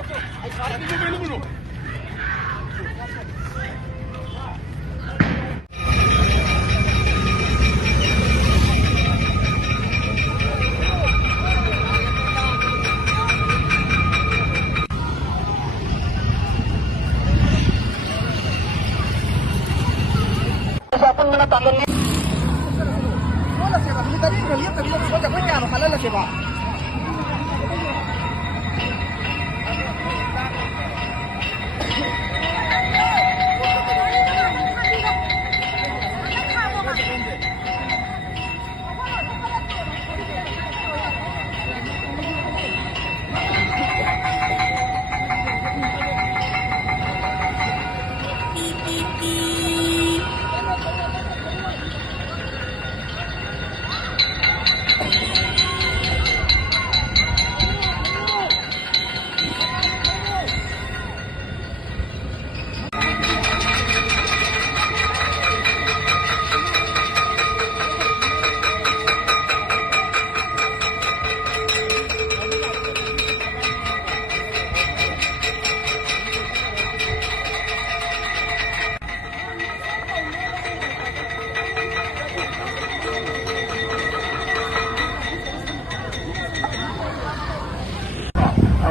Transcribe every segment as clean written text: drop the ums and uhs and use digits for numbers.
Siapapun menetangkan ini. Mana sih pak? Ini tadi udah lihat tadi banyak banyak halal sih pak.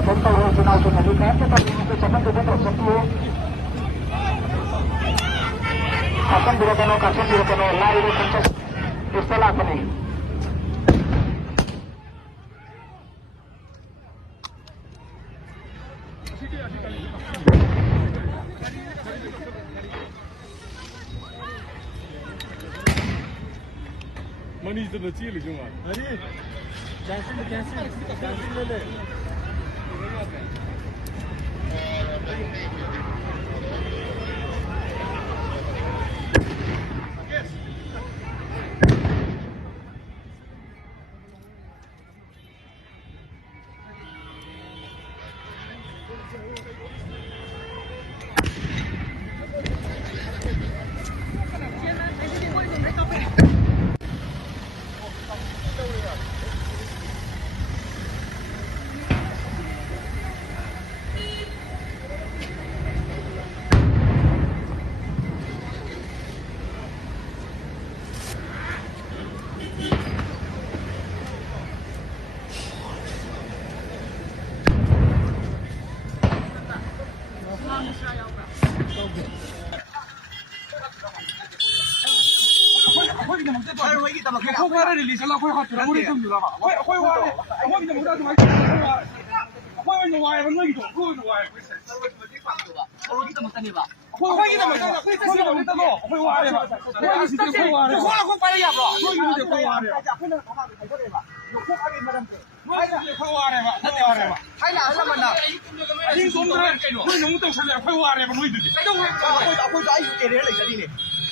Contoh nasional ini kan kita mengucapkan tujuh tersebut akan dilakukan okasi dilakukan lain proses istilah apa nih? Mana itu dah cilik cuma. Hari, jangan dulu. Kau release lah, kau hati ramu itu juga apa? Kau wari, kau ini muda tu macam kau ini wari, mana itu? Kau ini wari. Kalau kita makan ni pak. Kau kita macam, kau kita tu, kau wari pak. Kau ini siapa kau wari? Kau payah ya pak. Kau ini kau wari. Aku nak apa? Kau ni pak. Kau kami madam tu. Kau wari pak, kau wari pak. Hai lah, sama nak. Ini semua, kau ini muda sahaja, kau wari pak, mana itu? Aku tu ayu kerja lagi jadi ni.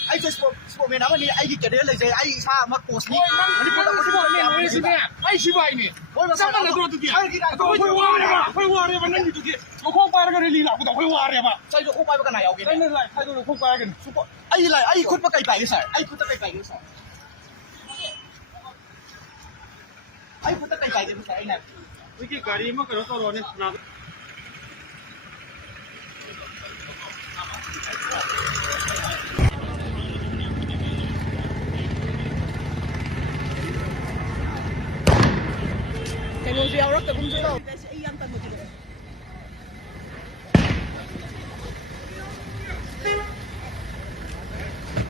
Ai tu sport man apa ni? Ai kerja lagi ai sama post ni. Ni pun aku sport man ni sini. Ai siapa ini? Sama nak tu dia. Kau wari pak, kau wari pak, mana itu dia? Kau wari kan release aku tu, kau wari pak. Saya tu kau pakai nak Saya ni lah, saya tu kau wari kan. Ai lah, ai ikut pakai baik sah. Ai ikut pakai baik sah. Ai ikut pakai baik sah. Ai nak. Ini gari mah kalau tahu ni, nak. Kaya mo siya oras, kung sino.